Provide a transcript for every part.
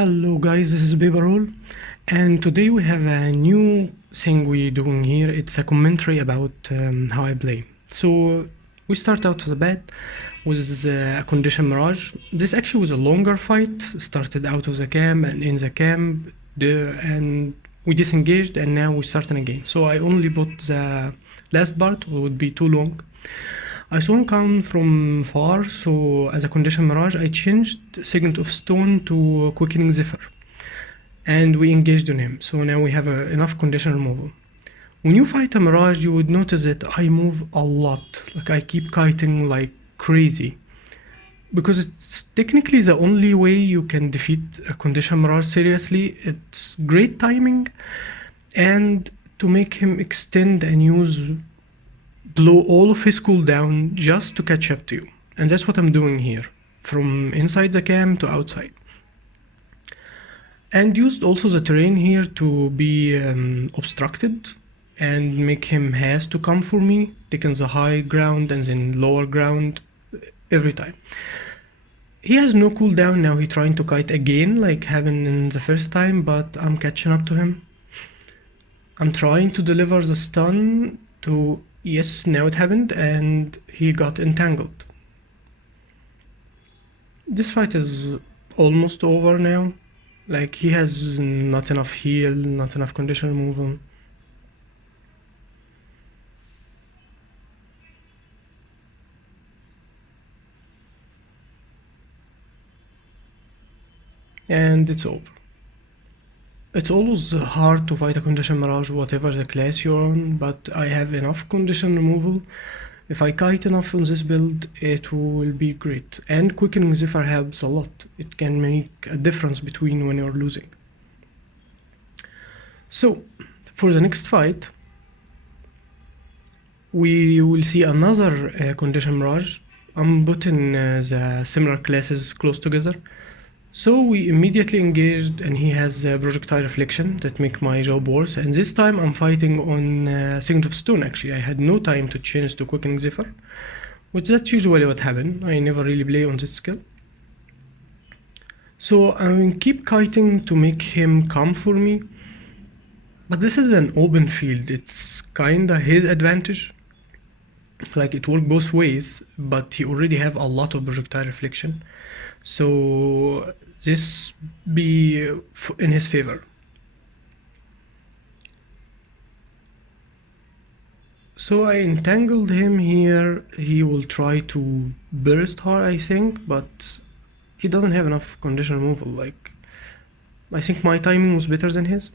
Hello guys, this is Roll, and today we have a new thing we're doing here. It's a commentary about how I play. So we start out the bat with a condition mirage. This actually was a longer fight, started out of the camp and in the camp, and we disengaged and now we're starting again. So I only put the last part, it would be too long. I saw him come from far, so as a condition mirage, I changed Signet of Stone to Quickening Zephyr. And we engaged on him, so now we have enough condition removal. When you fight a mirage, you would notice that I move a lot, like I keep kiting like crazy. Because it's technically the only way you can defeat a condition mirage seriously. It's great timing, and to make him extend and use blow all of his cooldown just to catch up to you. And that's what I'm doing here, from inside the camp to outside. And used also the terrain here to be obstructed and make him has to come for me, taking the high ground and then lower ground every time. He has no cooldown now, he's trying to kite again like having in the first time, but I'm catching up to him. I'm trying to deliver the stun to... Yes, now it happened and he got entangled. This fight is almost over now. Like, he has not enough heal, not enough condition removal. And it's over. It's always hard to fight a condition mirage whatever the class you're on, but I have enough condition removal. If I kite enough on this build, it will be great. And Quickening Zephyr helps a lot. It can make a difference between when you're losing. So, for the next fight, we will see another condition mirage. I'm putting the similar classes close together. So we immediately engaged and he has projectile reflection that make my job worse, and this time I'm fighting on Signet of Stone actually. I had no time to change to Quickening Zephyr, which that's usually what happened. I never really play on this skill. So I keep kiting to make him come for me, but this is an open field. It's kinda his advantage. Like, it worked both ways, but he already have a lot of projectile reflection. So this be in his favor. So I entangled him here. He will try to burst hard, I think, but he doesn't have enough condition removal. Like, I think my timing was better than his.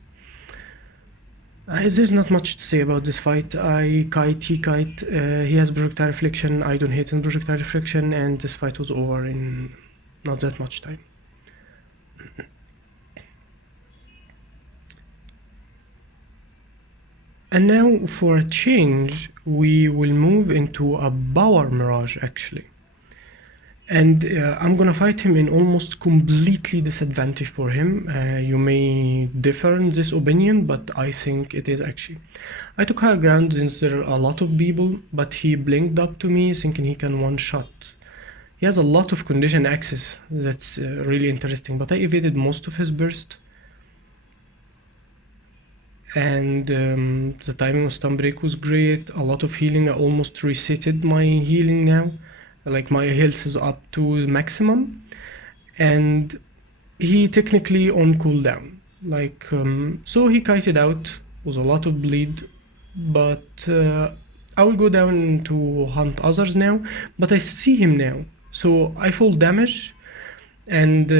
There's not much to say about this fight. I kite, he kite, he has projectile reflection, I don't hit in projectile reflection, and this fight was over in not that much time. And now for a change, we will move into a Power Mirage actually. And I'm gonna fight him in almost completely disadvantage for him. You may differ in this opinion, but I think it is actually. I took higher ground since there are a lot of people, but he blinked up to me thinking he can one-shot. He has a lot of condition access, that's really interesting, but I evaded most of his burst. And the timing of stun break was great, a lot of healing. I almost resetted my healing now. Like, my health is up to maximum, and he technically on cooldown. Like, so he kited out with a lot of bleed, but I will go down to hunt others now, but I see him now. So I fall damage and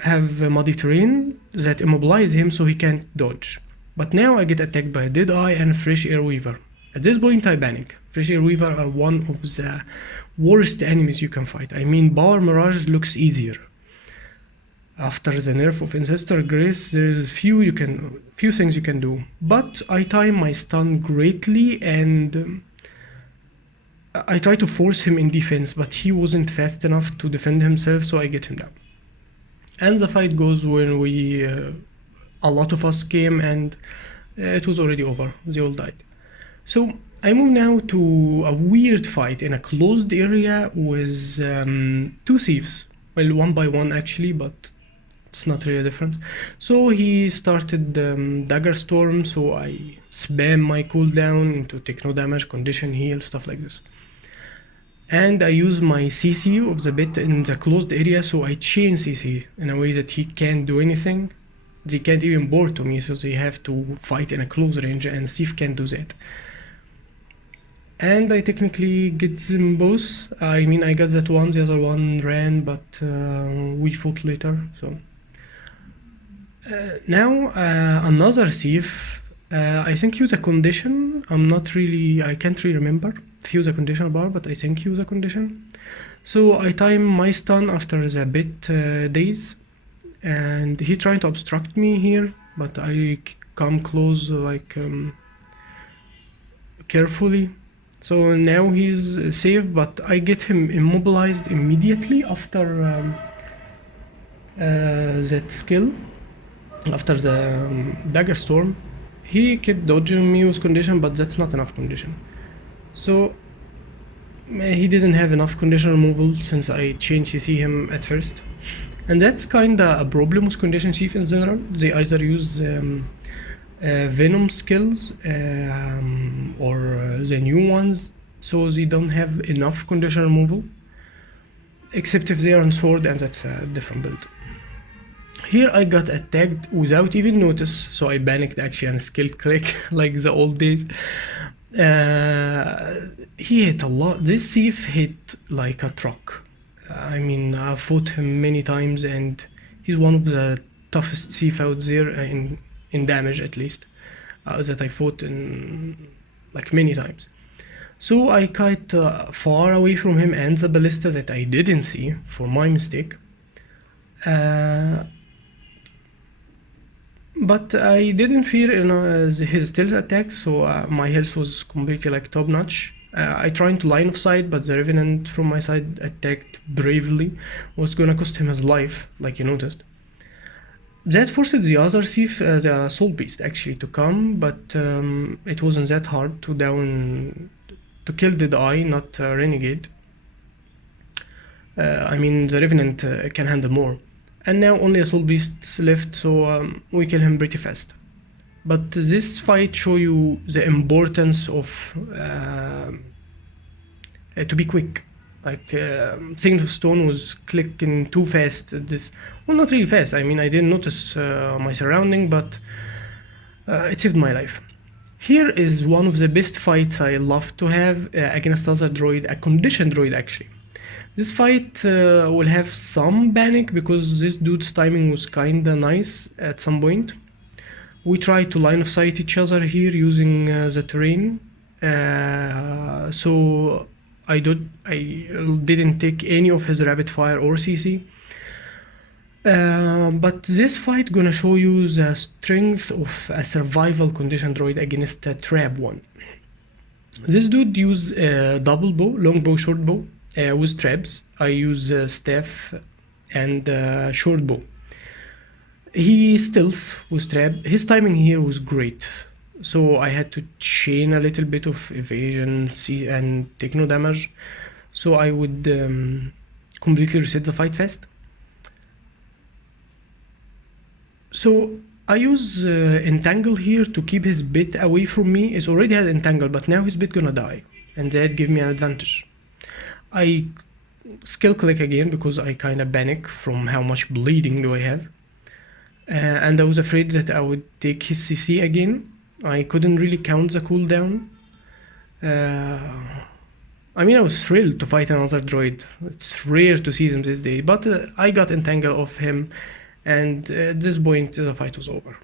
have a muddy terrain that immobilize him so he can't dodge. But now I get attacked by a Deadeye and Fresh Air Weaver. At this point I panic. Fresh Air Weaver are one of the worst enemies you can fight. I mean, Power Mirage looks easier. After the nerf of Ancestor Grace, there's few things you can do. But I time my stun greatly and I try to force him in defense, but he wasn't fast enough to defend himself, so I get him down. And the fight goes when we, a lot of us came and it was already over, they all died. So I move now to a weird fight in a closed area with two thieves. Well, one by one actually, but it's not really a difference. So he started Dagger Storm, so I spam my cooldown into techno damage, condition heal, stuff like this. And I use my CC of the bit in the closed area, so I chain CC in a way that he can't do anything. They can't even board to me, so they have to fight in a close range, and Sif can't do that. And I technically get them both. I mean, I got that one, the other one ran, but we fought later, so. Now, another Sif, I think use a condition. I can't really remember if he used a conditional bar, but I think he used a condition. So I time my stun after the bit days, and he trying to obstruct me here, but I come close like carefully. So now he's safe, but I get him immobilized immediately after that skill, after the Dagger Storm. He kept dodging me with condition, but that's not enough condition. So he didn't have enough condition removal since I changed CC him at first. And that's kinda a problem with condition chief in general. They either use Venom skills or the new ones, so they don't have enough condition removal, except if they are on sword, and that's a different build. Here I got attacked without even notice, so I panicked actually and skill click like the old days. He hit a lot. This thief hit like a truck. I mean, I fought him many times, and he's one of the toughest thief out there in damage, at least, that I fought in like many times. So I kite far away from him and the ballista that I didn't see for my mistake. But I didn't fear his stealth attacks, so my health was completely like top notch. I tried to line of sight, but the Revenant from my side attacked bravely. Was gonna cost him his life, like you noticed. That forced the other thief, the Soul Beast, actually to come, but it wasn't that hard to kill the eye, not Renegade. I mean, the Revenant can handle more. And now only a Soul Beast left, so we kill him pretty fast. But this fight show you the importance of to be quick. Like Signet of Stone was clicking too fast. Well, not really fast. I mean, I didn't notice my surrounding, but it saved my life. Here is one of the best fights I love to have against other droid, a conditioned droid actually. This fight will have some panic because this dude's timing was kinda nice at some point. We tried to line of sight each other here using the terrain, so I didn't take any of his rapid fire or CC. But this fight gonna show you the strength of a survival condition droid against a trap one. This dude use double bow, long bow, short bow with traps. I use staff and short bow. He stealth with trap. His timing here was great, so I had to chain a little bit of evasion and take no damage, so I would completely reset the fight fast. So I use entangle here to keep his bit away from me. It's already had entangle, but now his bit gonna die, and that gave me an advantage. I skill click again because I kinda panic from how much bleeding do I have. And I was afraid that I would take his CC again. I couldn't really count the cooldown. I mean, I was thrilled to fight another droid. It's rare to see them this day, but I got entangled off him, and at this point the fight was over.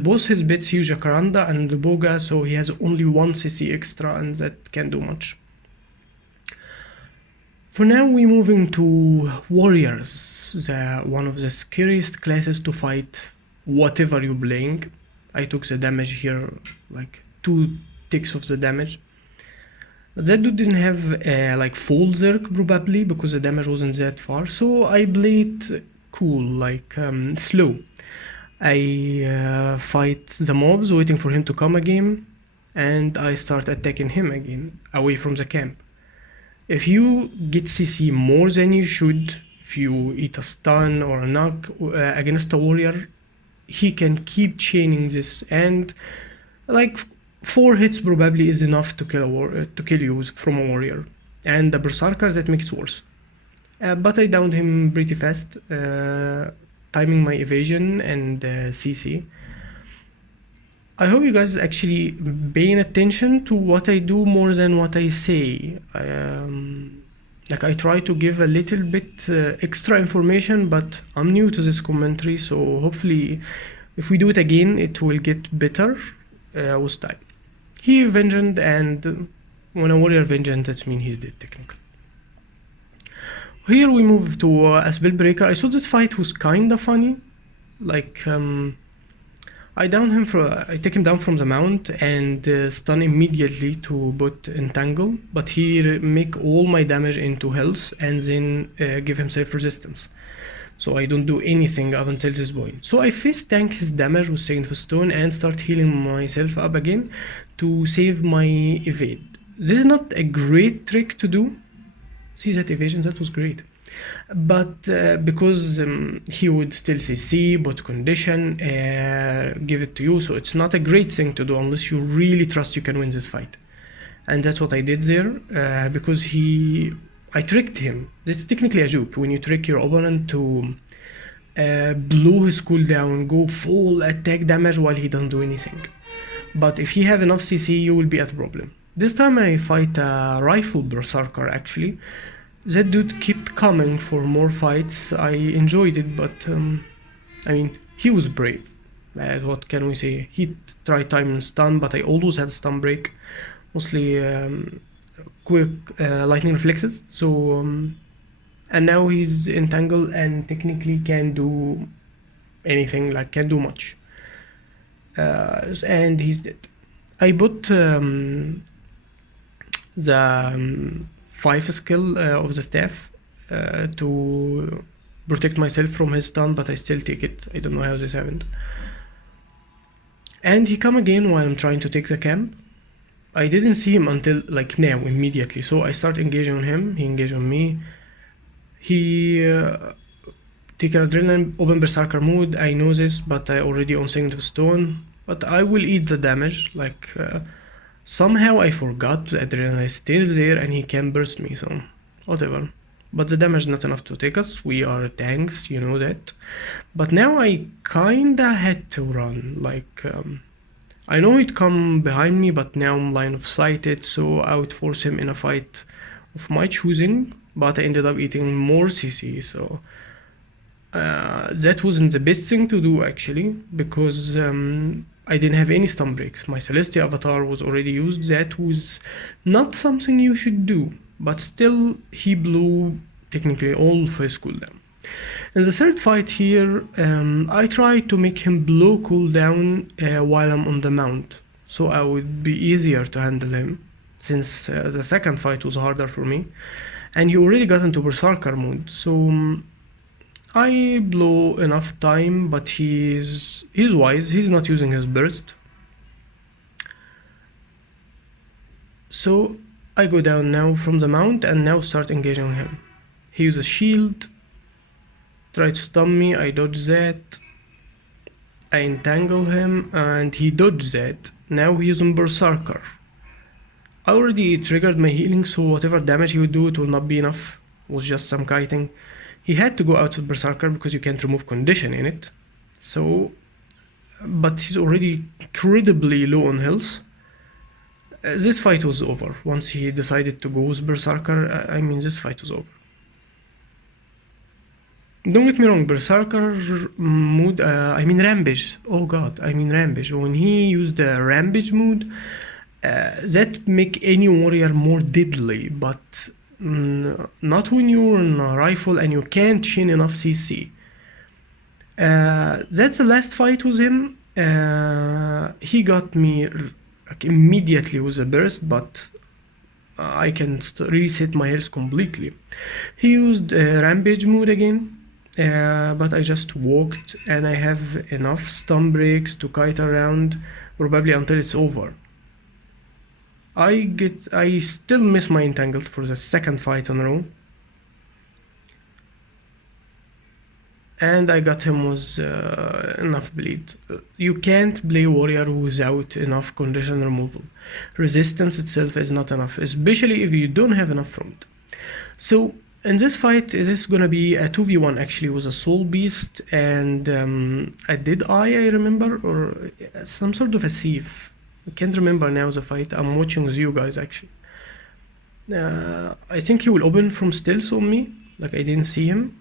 Both his bits use Jacaranda and Boga, so he has only one CC extra, and that can't do much. For now, we're moving to Warriors, one of the scariest classes to fight whatever you're playing. I took the damage here, like 2 ticks of the damage. That dude didn't have like full Zerk probably, because the damage wasn't that far, so I played cool, like slow. I fight the mobs, waiting for him to come again, and I start attacking him again, away from the camp. If you get CC more than you should, if you eat a stun or a knock against a warrior, he can keep chaining this, and like 4 hits probably is enough to kill you from a warrior, and the berserker that makes it worse. But I downed him pretty fast, timing my evasion and CC. I hope you guys actually paying attention to what I do more than what I say. Like I try to give a little bit extra information, but I'm new to this commentary, so hopefully if we do it again it will get better with time. He vengeance, and when a warrior vengeance, that means he's dead technically. Here we move to a spell breaker. I thought this fight was kinda funny. Like I take him down from the mount and stun immediately to put entangle, but he make all my damage into health and then give himself resistance. So I don't do anything up until this point. So I face tank his damage with Second of Stone and start healing myself up again to save my evade. This is not a great trick to do. See that evasion, that was great. But because he would still CC, bot condition, give it to you, so it's not a great thing to do unless you really trust you can win this fight. And that's what I did there, because I tricked him. This is technically a juke, when you trick your opponent to blow his cooldown, go full attack damage while he doesn't do anything. But if he have enough CC, you will be at a problem. This time I fight a rifle berserker actually. That dude kept coming for more fights. I enjoyed it, but I mean, he was brave. What can we say? He tried time and stun, but I always had stun break, mostly quick lightning reflexes. So and now he's entangled and technically can't do anything, like can't do much. And he's dead. I put the 5 skill of the staff to protect myself from his stun, but I still take it. I don't know how this happened. And he come again while I'm trying to take the camp. I didn't see him until like now, immediately. So I start engaging on him, he engaged on me. He take an adrenaline, open berserker mode. I know this, but I already on Second of Stone. But I will eat the damage, like somehow I forgot the adrenaline stays there and he can burst me, so whatever. But the damage is not enough to take us, we are tanks, you know that. But now I kinda had to run, like I know he'd come behind me, but now I'm line of sighted, so I would force him in a fight of my choosing, but I ended up eating more CC, so that wasn't the best thing to do actually, because I didn't have any stun breaks. My Celestia avatar was already used. That was not something you should do, but still he blew technically all of his cooldown. In the third fight here, I tried to make him blow cooldown while I'm on the mount, so I would be easier to handle him, since the second fight was harder for me, and he already got into berserker mode, so I blow enough time, but he's wise, he's not using his burst. So I go down now from the mount and now start engaging on him. He uses shield, try to stun me, I dodge that. I entangle him and he dodged that. Now he's on berserker. I already triggered my healing, so whatever damage he would do, it will not be enough. It was just some kiting. He had to go out with berserker because you can't remove condition in it. So, but he's already incredibly low on health. This fight was over. Once he decided to go with berserker, I mean, this fight was over. Don't get me wrong, berserker mood, I mean rampage. Oh god, I mean rampage. When he used the rampage mood, that make any warrior more deadly, but not when you're on a rifle and you can't chain enough CC. That's the last fight with him. He got me like immediately with a burst, but I can reset my health completely. He used rampage mode again, but I just walked and I have enough stun breaks to kite around probably until it's over. I still miss my entangled for the second fight in a row. and I got him with enough bleed. You can't play warrior without enough condition removal. Resistance itself is not enough, especially if you don't have enough from it. So in this fight, this is gonna be a 2v1 actually with a soul beast and a dead eye, I remember, or some sort of a thief. I can't remember now the fight. I'm watching with you guys actually. I think he will open from stealth on me, like I didn't see him.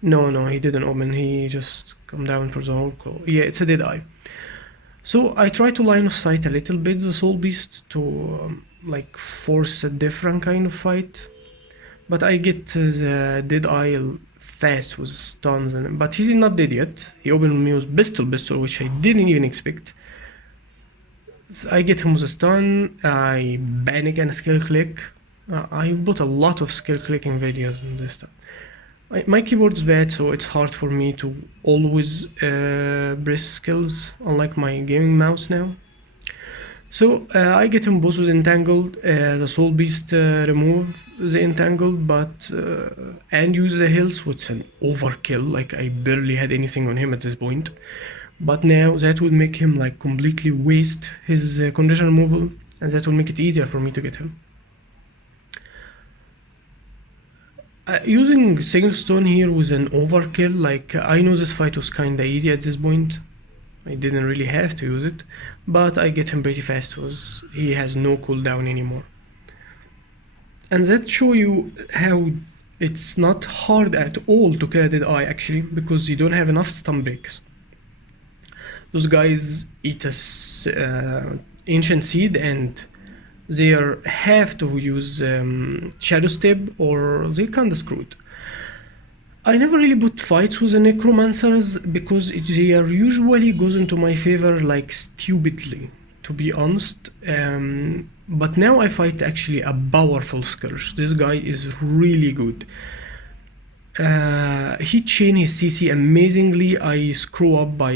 No, he didn't open. He just come down for the whole claw. Yeah, it's a dead eye. So I try to line of sight a little bit the soul beast to like force a different kind of fight, but I get the dead eye fast with stuns, but he's not dead yet. He opened me with pistol, which I didn't even expect. So I get him with a stun. I panic and skill click. I bought a lot of skill clicking videos in this time. My keyboard's bad, so it's hard for me to always press skills, unlike my gaming mouse now. So I get him both with entangled, the soul beast remove the entangled, but and use the heals, which is an overkill. Like I barely had anything on him at this point, but now that would make him like completely waste his condition removal, and that will make it easier for me to get him. Using single stone here was an overkill. Like I know this fight was kinda easy at this point. I didn't really have to use it, but I get him pretty fast because he has no cooldown anymore. And that show you how it's not hard at all to kill a dead eye actually, because you don't have enough stun breaks. Those guys eat a ancient seed and they have to use shadow step or they kinda screwed. I never really put fights with the necromancers because they are usually goes into my favor like stupidly, to be honest. But now I fight actually a powerful scourge. This guy is really good. He chain his CC amazingly. I screw up by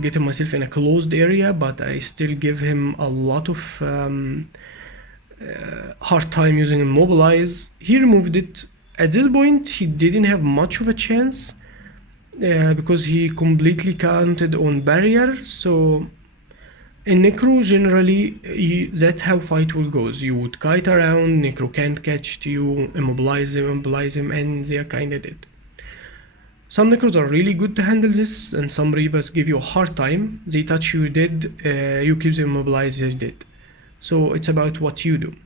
getting myself in a closed area, but I still give him a lot of hard time using immobilize. He removed it. At this point he didn't have much of a chance because he completely counted on barrier. So in Necro generally that's how fight will goes. You would kite around, Necro can't catch to you, immobilize him, and they are kinda dead. Some Necros are really good to handle this, and some Reapers give you a hard time. They touch you dead, you keep them immobilized, they're dead. So it's about what you do.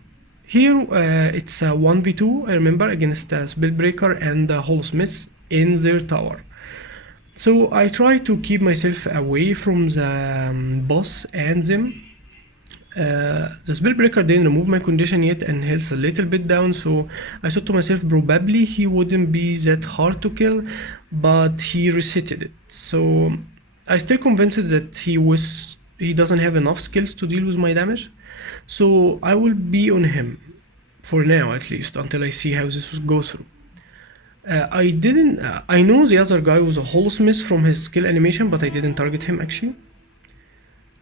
Here it's a 1v2, I remember, against a Spellbreaker and a Holosmith in their tower. So I try to keep myself away from the boss and them. The Spellbreaker didn't remove my condition yet and health a little bit down, so I thought to myself probably he wouldn't be that hard to kill, but he resetted it. So I still convinced that he doesn't have enough skills to deal with my damage. So I will be on him for now, at least until I see how this goes through. I know the other guy was a Holosmith from his skill animation, but I didn't target him actually.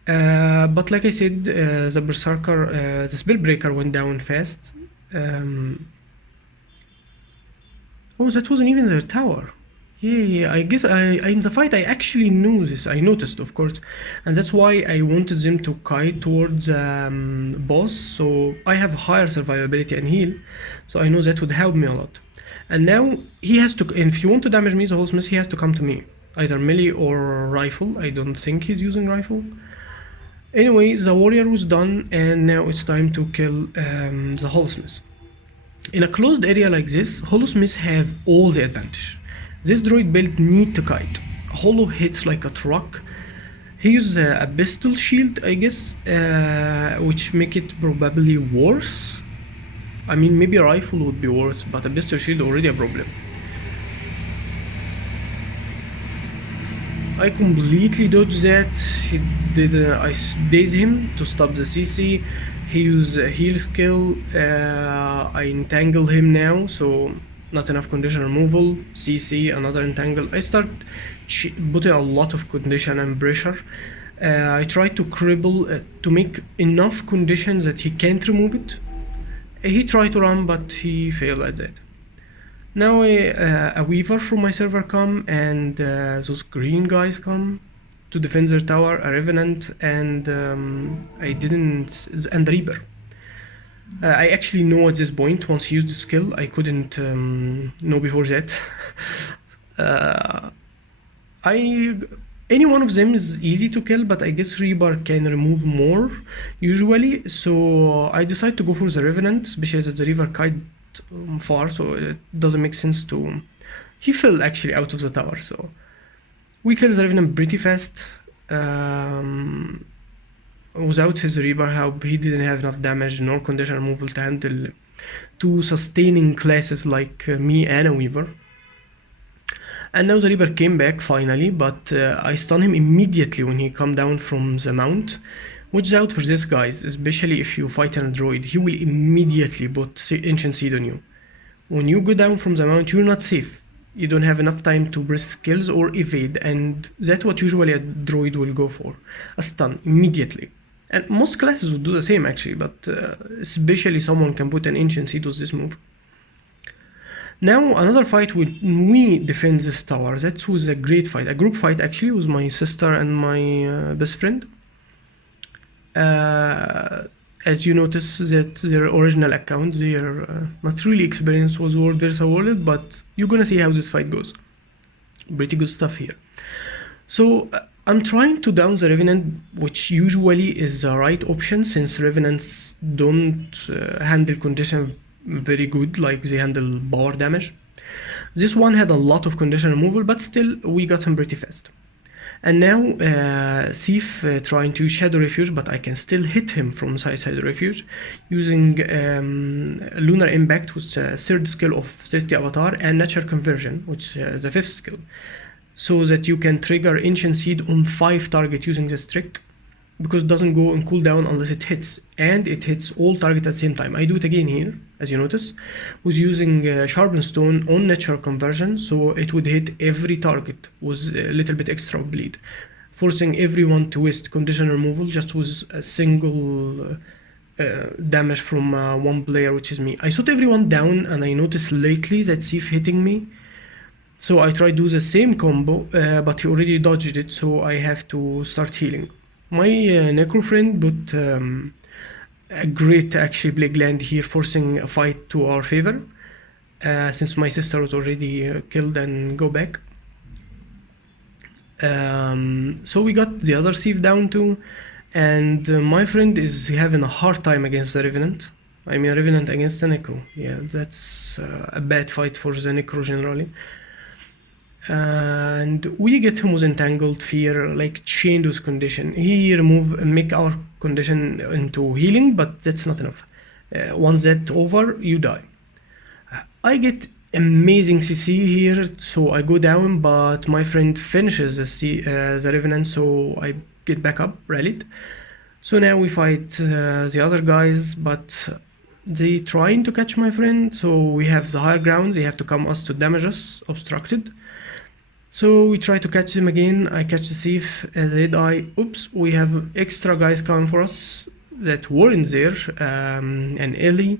But like I said, the Berserker, the Spellbreaker went down fast. Oh, that wasn't even their tower. Yeah, I guess in the fight I actually knew this. I noticed, of course, and that's why I wanted them to kite towards boss, so I have higher survivability and heal, so I know that would help me a lot. And now he has to, if he want to damage me, the Holosmith, he has to come to me, either melee or rifle. I don't think he's using rifle. Anyway, the warrior was done, and now it's time to kill the Holosmith. In a closed area like this, Holosmiths have all the advantage. This droid build need to kite. Holo hits like a truck. He uses a pistol shield, I guess, which make it probably worse. I mean, maybe a rifle would be worse, but a pistol shield already a problem. I completely dodged that. He did. I dazed him to stop the CC. He used a heal skill. I entangle him now, so not enough condition removal. CC, another entangle. I start putting a lot of condition and pressure. I try to cripple to make enough conditions that he can't remove it. He tried to run, but he failed at that. Now a weaver from my server come, and those green guys come to defend their tower, a revenant, and I didn't, and the reaper. I actually know at this point, once he used the skill, I couldn't know before that. I any one of them is easy to kill, but I guess Reaper can remove more usually, so I decided to go for the Revenant, especially that the Reaper kite far, so it doesn't make sense to... He fell actually out of the tower, so we killed the Revenant pretty fast. Without his Reaper help, he didn't have enough damage nor condition removal to handle two sustaining classes like me and a Weaver. And now the Reaper came back finally, but I stun him immediately when he come down from the mount. Watch out for this, guys, especially if you fight a druid. He will immediately put Ancient Seed on you. When you go down from the mount, you're not safe. You don't have enough time to press skills or evade, and that's what usually a druid will go for. A stun, immediately. And most classes would do the same actually, but especially someone can put an Ancient Seed with this move. Now another fight when we defend this tower. That was a great fight, a group fight actually, with my sister and my best friend. As you notice that their original account, they are not really experienced with World vs World, but you're gonna see how this fight goes. Pretty good stuff here. So I'm trying to down the Revenant, which usually is the right option since Revenants don't handle condition very good, like they handle power damage. This one had a lot of condition removal, but still we got him pretty fast. And now Thief trying to use Shadow Refuge, but I can still hit him from Shadow Refuge using Lunar Impact, which is the third skill of Celestial Avatar, and Natural Conversion, which is the fifth skill, so that you can trigger Ancient Seed on 5 targets using this trick, because it doesn't go on cooldown unless it hits, and it hits all targets at the same time. I do it again here, as you notice, was using Sharpened Stone on Natural Conversion, so it would hit every target with a little bit extra bleed, forcing everyone to waste condition removal just with a single damage from one player, which is me. I shot everyone down, and I noticed lately that Thief hitting me, so I tried to do the same combo, but he already dodged it, so I have to start healing. My Necro friend put a great actually Plague Land here, forcing a fight to our favor, since my sister was already killed and go back. So we got the other Thief down too, and my friend is having a hard time against the Revenant. I mean Revenant against the Necro. Yeah, that's a bad fight for the Necro generally. And we get him with Entangled Fear, like chained with condition. He make our condition into healing, but that's not enough. Once that's over, you die. I get amazing CC here, so I go down, but my friend finishes the Revenant, so I get back up, rallied. So now we fight the other guys, but they trying to catch my friend, so we have the higher ground, they have to come us to damage us, obstructed. So we try to catch them again. I catch the Thief, they die. Oops, we have extra guys coming for us that weren't there, and Ellie.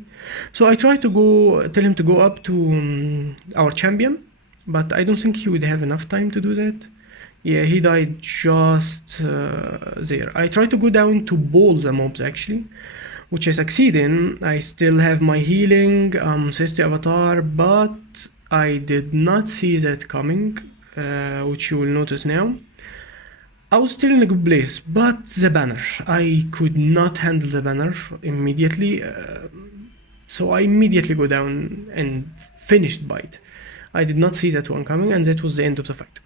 So I try to tell him to go up to our champion, but I don't think he would have enough time to do that. Yeah, he died just there. I try to go down to bowl the mobs actually, which I succeed in. I still have my healing, Celestial Avatar, but I did not see that coming. Which you will notice now. I was still in a good place, but the banner, I could not handle the banner immediately, so I immediately go down and finished by it. I did not see that one coming, and that was the end of the fight.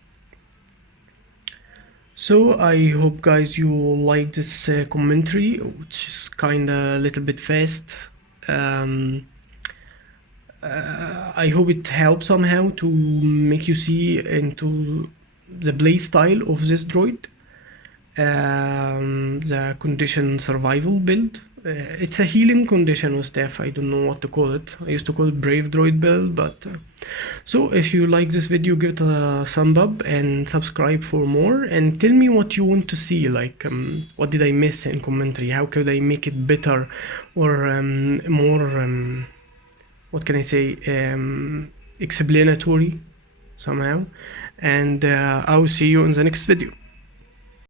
So I hope guys you like this commentary, which is kinda a little bit fast. I hope it helps somehow to make you see into the play style of this droid, the condition survival build. It's a healing condition with staff, I don't know what to call it. I used to call it brave droid build, but so if you like this video, give it a thumb up and subscribe for more, and tell me what you want to see, like what did I miss in commentary, how could I make it better, or more what can I say, explanatory somehow, and I will see you in the next video.